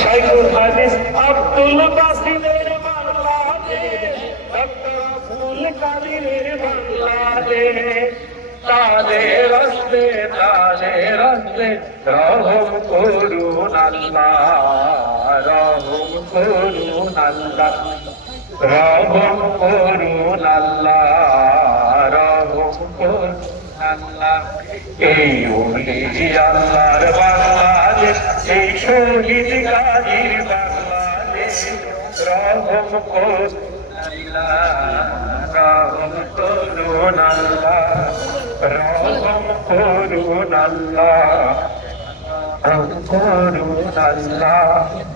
শাইখুল হাদিস আব্দুল বাসিরের বাংলাদেশ, ডক্টর আব্দুল কাদিরের বাংলাদেশ। তাদের রাস্তে রহম করুন আল্লাহ, রহম করুন আল্লাহ, রহম করুন আল্লাহ, রহম করুন আল্লাহ। এই ওলি আল্লাহর বাংলাদেশ, এই শহীদ গাজীর বাংলাদেশ, রহম করুন আল্লাহ, রহম করুন আল্লাহ, রহম করুন আল্লাহ, রহম করুন আল্লাহ।